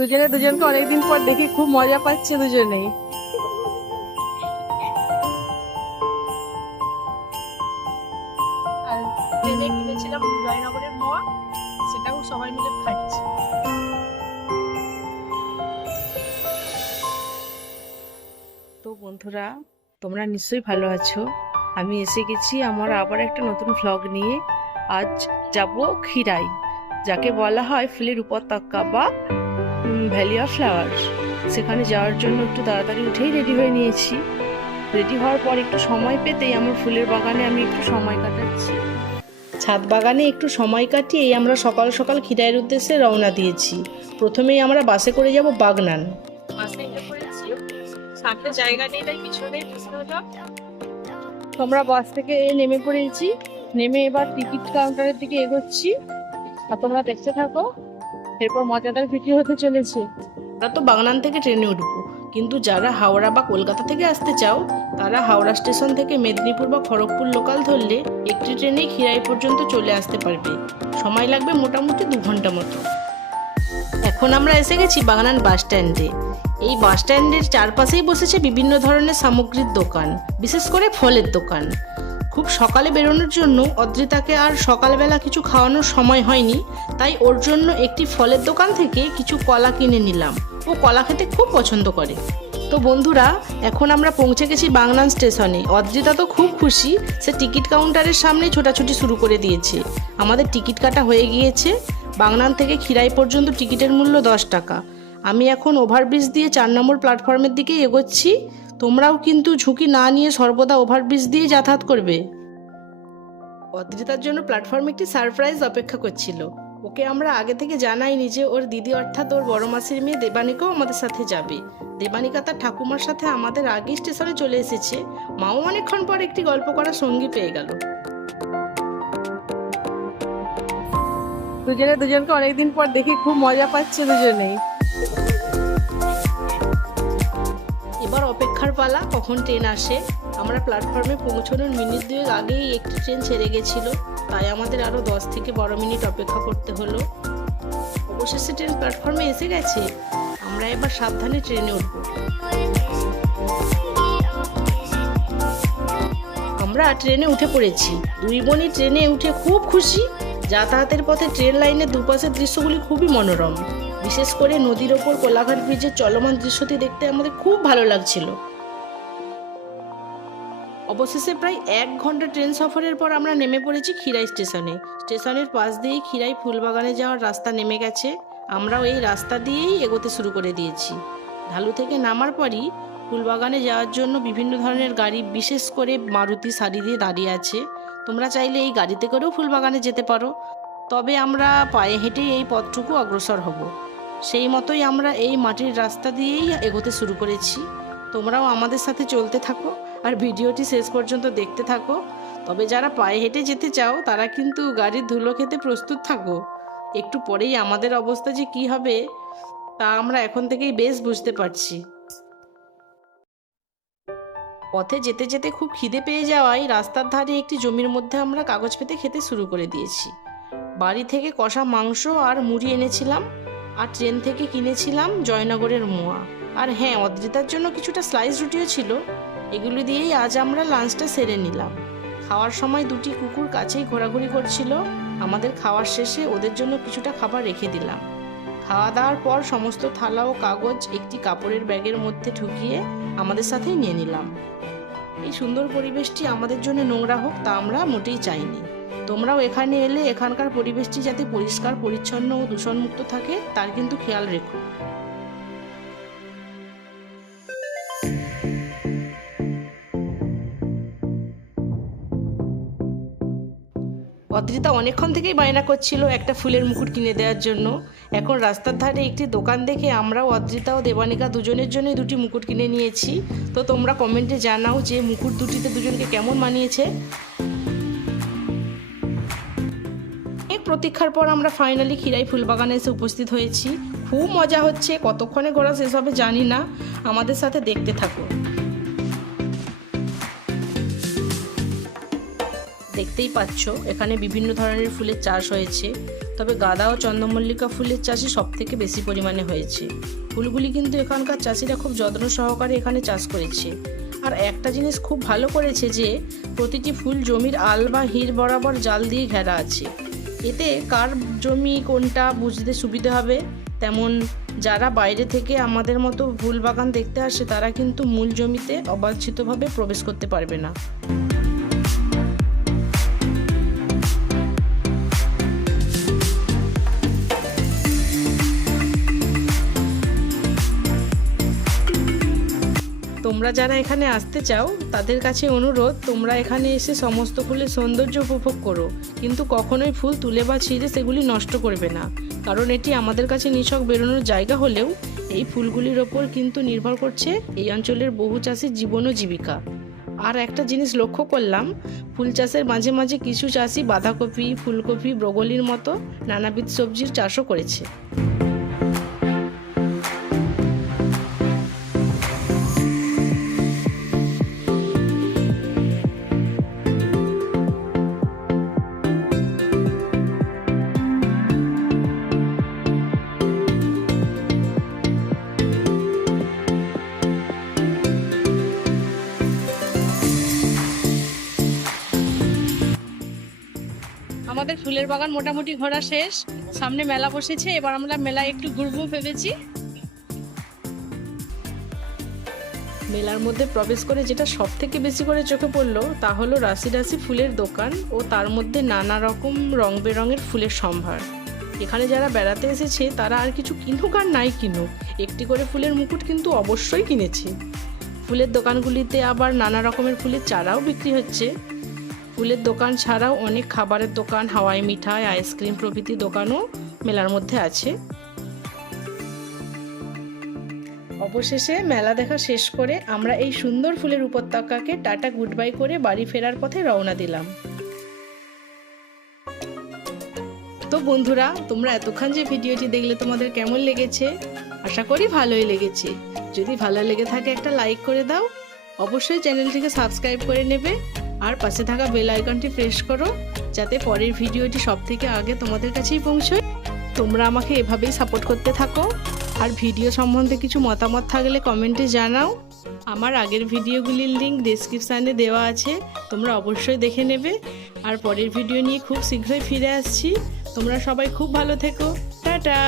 দুজনকে অনেকদিন পর দেখি, খুব মজা পাচ্ছে দুজনেই। আর ট্রেনে কিনেছিলাম জয়নগরের মোয়া, সেটাও সবাই মিলে খাচ্ছি। তো বন্ধুরা, তোমরা নিশ্চয়ই ভালো আছো। আমি এসে গেছি আমার আবার একটা নতুন ভ্লগ নিয়ে। আজ যাব খিরাই, যাকে বলা হয় ফুলের উপত্যকা বা ভ্যালি অফ ফ্লাওয়ার্স। সেখানে যাওয়ার জন্য একটু তাড়াতাড়ি উঠেই রেডি হয়ে নিয়েছি। রেডি হওয়ার পর একটু সময় পেতেই আমার ফুলের বাগানে আমি একটু সময় কাটাচ্ছি। ছাদ বাগানে একটু সময় কাটিয়ে আমরা সকাল সকাল খিরাইয়ের উদ্দেশ্যে রওনা দিয়েছি। প্রথমেই আমরা বাসে করে যাব বাগনান। বাসে করেছি, সামনে জায়গা নেই তাই পিছনে আমরা বাস থেকে নেমে পড়েছি। নেমে এবার টিকিট কাউন্টারের দিকে এগোচ্ছি, আর তোমরা দেখতে থাকো। এরপর মজাদার ভিডিও হতে চলেছে। আমরা তো বাগনান থেকে ট্রেনে উঠবো, কিন্তু যারা হাওড়া বা কলকাতা থেকে আসতে চাও তারা হাওড়া স্টেশন থেকে মেদিনীপুর বা খড়গপুর লোকাল ধরলে একটি ট্রেনেই খিরাই পর্যন্ত চলে আসতে পারবে। সময় লাগবে মোটামুটি 2 ঘন্টা মতো। এখন আমরা এসে গেছি বাগনান বাস স্ট্যান্ডে। এই বাস স্ট্যান্ডের চারপাশেই বসেছে বিভিন্ন ধরনের সামগ্রীর দোকান, বিশেষ করে ফলের দোকান। খুব সকালে বেরোনোর জন্য অদ্রিতাকে আর সকালবেলা কিছু খাওয়ানোর সময় হয়নি, তাই ওর জন্য একটি ফলের দোকান থেকে কিছু কলা কিনে নিলাম। ও কলা খেতে খুব পছন্দ করে। তো বন্ধুরা, এখন আমরা পৌঁছে গেছি বাগনান স্টেশনে। অদ্রিতা তো খুব খুশি, সে টিকিট কাউন্টারের সামনে ছোটাছুটি শুরু করে দিয়েছে। আমাদের টিকিট কাটা হয়ে গিয়েছে। বাগনান থেকে খিরাই পর্যন্ত টিকিটের মূল্য 10 টাকা। আমি এখন ওভারব্রিজ দিয়ে 4 নম্বর প্ল্যাটফর্মের দিকে এগোচ্ছি। তোমরাও কিন্তু ঝুঁকি না নিয়ে সর্বদা ওভারব্রিজ দিয়ে যাতায়াত করবে। অদ্রিতার জন্য প্ল্যাটফর্মে একটি সারপ্রাইজ অপেক্ষা করছিল। ওকে আমরা আগে থেকে জানাইনি যে ওর দিদি অর্থাৎ ওর বড় মাসির মেয়ে দেবানিকাও আমাদের সাথে যাবে। দেবানিকা তার ঠাকুমার সাথে আমাদের আগে স্টেশনে চলে এসেছে। মাও অনেকক্ষণ পর একটি গল্প করার সঙ্গী পেয়ে গেল। দুজনকে অনেকদিন পর দেখি, খুব মজা পাচ্ছে দুজনেই। এবার অপেক্ষার পালা, কখন ট্রেন আসে। আমরা প্ল্যাটফর্মে পৌঁছানোর মিনিট 2 আগেই একটি ট্রেন ছেড়ে গেছিল, তাই আমাদের আরও 10 থেকে 12 মিনিট অপেক্ষা করতে হলো। অবশেষে ট্রেন প্ল্যাটফর্মে এসে গেছে। আমরা এবার সাবধানে ট্রেনে উঠব। আমরা ট্রেনে উঠে পড়েছি। 2 বোনই ট্রেনে উঠে খুব খুশি। যাতায়াতের পথে ট্রেন লাইনের দুপাশের দৃশ্যগুলি খুবই মনোরম। বিশেষ করে নদীর ওপর কোলাঘাট ব্রিজের চলমান দৃশ্যটি দেখতে আমাদের খুব ভালো লাগছিল। অবশেষে প্রায় 1 ঘন্টা ট্রেন সফরের পর আমরা নেমে পড়েছি খিরাই স্টেশনে। স্টেশনের পাশ দিয়েই খিরাই ফুলবাগানে যাওয়ার রাস্তা নেমে গেছে। আমরাও এই রাস্তা দিয়েই এগোতে শুরু করে দিয়েছি। ঢালু থেকে নামার পরই ফুলবাগানে যাওয়ার জন্য বিভিন্ন ধরনের গাড়ি, বিশেষ করে মারুতি সারি দিয়ে দাঁড়িয়ে আছে। তোমরা চাইলে এই গাড়িতে করেও ফুলবাগানে যেতে পারো, তবে আমরা পায়ে হেঁটেই এই পথটুকু অগ্রসর হব। সেই মতোই আমরা এই মাটির রাস্তা দিয়েই এগোতে শুরু করেছি। তোমরাও আমাদের সাথে চলতে থাকো আর ভিডিওটি শেষ পর্যন্ত দেখতে থাকো। তবে যারা পায়ে হেঁটে যেতে চাও তারা কিন্তু গাড়ির ধুলো খেতে প্রস্তুত থাকো। একটু পরেই আমাদের অবস্থা যে কী হবে তা আমরা এখন থেকেই বেশ বুঝতে পারছি। পথে যেতে যেতে খুব খিদে পেয়ে যাওয়ায় রাস্তার ধারে একটি জমির মধ্যে আমরা কাগজ পেতে খেতে শুরু করে দিয়েছি। বাড়ি থেকে কষা মাংস আর মুড়ি এনেছিলাম, আর ট্রেন থেকে কিনেছিলাম জয়নগরের মোয়া। আর হ্যাঁ, অদ্রিতার জন্য কিছুটা স্লাইস রুটিও ছিল। এগুলি দিয়েই আজ আমরা লাঞ্চটা সেরে নিলাম। খাওয়ার সময় 2টি কুকুর কাছেই ঘোরাঘুরি করছিল। আমাদের খাওয়ার শেষে ওদের জন্য কিছুটা খাবার রেখে দিলাম। খাওয়া দাওয়ার পর সমস্ত থালা ও কাগজ একটি কাপড়ের ব্যাগের মধ্যে ঢুকিয়ে আমাদের সাথেই নিয়ে নিলাম। এই সুন্দর পরিবেশটি আমাদের জন্য নোংরা হোক তা আমরা মোটেই চাইনি। তোমরাও এখানে এলে এখানকার পরিবেশটি যাতে পরিষ্কার পরিচ্ছন্ন ও দূষণমুক্ত থাকে তার কিন্তু খেয়াল রেখো। অদ্রিতা অনেকক্ষণ থেকেই বায়না করছিল একটা ফুলের মুকুট কিনে দেওয়ার জন্য। এখন রাস্তার ধারে একটি দোকান দেখে আমরাও অদ্রিতা ও দেবানিকা দুজনের জন্যই 2টি মুকুট কিনে নিয়েছি। তো তোমরা কমেন্টে জানাও যে মুকুট দুটিতে দুজনকে কেমন মানিয়েছে। এক প্রতীক্ষার পর আমরা ফাইনালি খিরাই ফুলবাগানে এসে উপস্থিত হয়েছি। খুব মজা হচ্ছে, কতক্ষণে ঘোরা শেষ হবে জানি না। আমাদের সাথে দেখতে থাকো। দেখতেই পাচ্ছ এখানে বিভিন্ন ধরনের ফুলের চাষ হয়েছে। তবে গাঁদা ও চন্দ্রমল্লিকা ফুলের চাষই সব থেকে বেশি পরিমাণে হয়েছে। ফুলগুলি কিন্তু এখানকার চাষিরা খুব যত্ন সহকারে এখানে চাষ করেছে। আর একটা জিনিস খুব ভালো করেছে যে প্রতিটি ফুল জমির আল বা হির বরাবর জাল দিয়ে ঘেরা আছে। এতে কার জমি কোনটা বুঝতে সুবিধা হবে। তেমন যারা বাইরে থেকে আমাদের মতো ফুল বাগান দেখতে আসে তারা কিন্তু মূল জমিতে অবাঞ্ছিতভাবে প্রবেশ করতে পারবে না। তোমরা যারা এখানে আসতে চাও তাদের কাছে অনুরোধ, তোমরা এখানে এসে সমস্ত ফুলের সৌন্দর্য উপভোগ করো, কিন্তু কখনোই ফুল তুলে বা ছিঁড়ে সেগুলি নষ্ট করবে না। কারণ এটি আমাদের কাছে নিছক বেরোনোর জায়গা হলেও এই ফুলগুলির ওপর কিন্তু নির্ভর করছে এই অঞ্চলের বহু চাষির জীবন ও জীবিকা। আর একটা জিনিস লক্ষ্য করলাম, ফুল চাষের মাঝে মাঝে কিছু চাষি বাঁধাকপি, ফুলকপি, ব্রোকলির মতো নানাবিধ সবজির চাষও করেছে। আমাদের ফুলের বাগান মোটামুটি ঘোরা শেষ। সামনে মেলা বসেছে, এবার আমরা মেলায় একটু ঘুরবো ভেবেছি। মেলার মধ্যে প্রবেশ করে যেটা সব থেকে বেশি করে চোখে পড়লো তা হলো রাশি রাশি ফুলের দোকান ও তার মধ্যে নানা রকম রং বেরঙের ফুলের সম্ভার। এখানে যারা বেড়াতে এসেছে তারা আর কিছু কিনুক আর নাই কিনুক, একটি করে ফুলের মুকুট কিন্তু অবশ্যই কিনেছে। ফুলের দোকানগুলিতে আবার নানা রকমের ফুলের চারাও বিক্রি হচ্ছে। ফুলের দোকান ছাড়াও অনেক খাবারের দোকান, হাওয়াই মিঠাই, আইসক্রিম প্রভৃতি দোকানও মেলার মধ্যে আছে। অবশেষে মেলা দেখা শেষ করে আমরা এই সুন্দর ফুলের উপত্যকাকে টাটা গুড বাই করে বাড়ি ফেরার পথে রওনা দিলাম। তো বন্ধুরা, তোমরা এতক্ষণ যে ভিডিওটি দেখলে তোমাদের কেমন লেগেছে? আশা করি ভালোই লেগেছে। যদি ভালো লেগে থাকে একটা লাইক করে দাও, অবশ্যই চ্যানেলটিকে সাবস্ক্রাইব করে নেবে আর পাশে থাকা বেল আইকনটি প্রেস করো যাতে পরের ভিডিওটি সবথেকে আগে তোমাদের কাছেই পৌঁছয়। তোমরা আমাকে এভাবেই সাপোর্ট করতে থাকো। আর ভিডিও সম্বন্ধে কিছু মতামত থাকলে কমেন্টে জানাও। আমার আগের ভিডিওগুলির লিঙ্ক ডেসক্রিপশানে দেওয়া আছে, তোমরা অবশ্যই দেখে নেবে। আর পরের ভিডিও নিয়ে খুব শীঘ্রই ফিরে আসছি। তোমরা সবাই খুব ভালো থেকো। টাটা।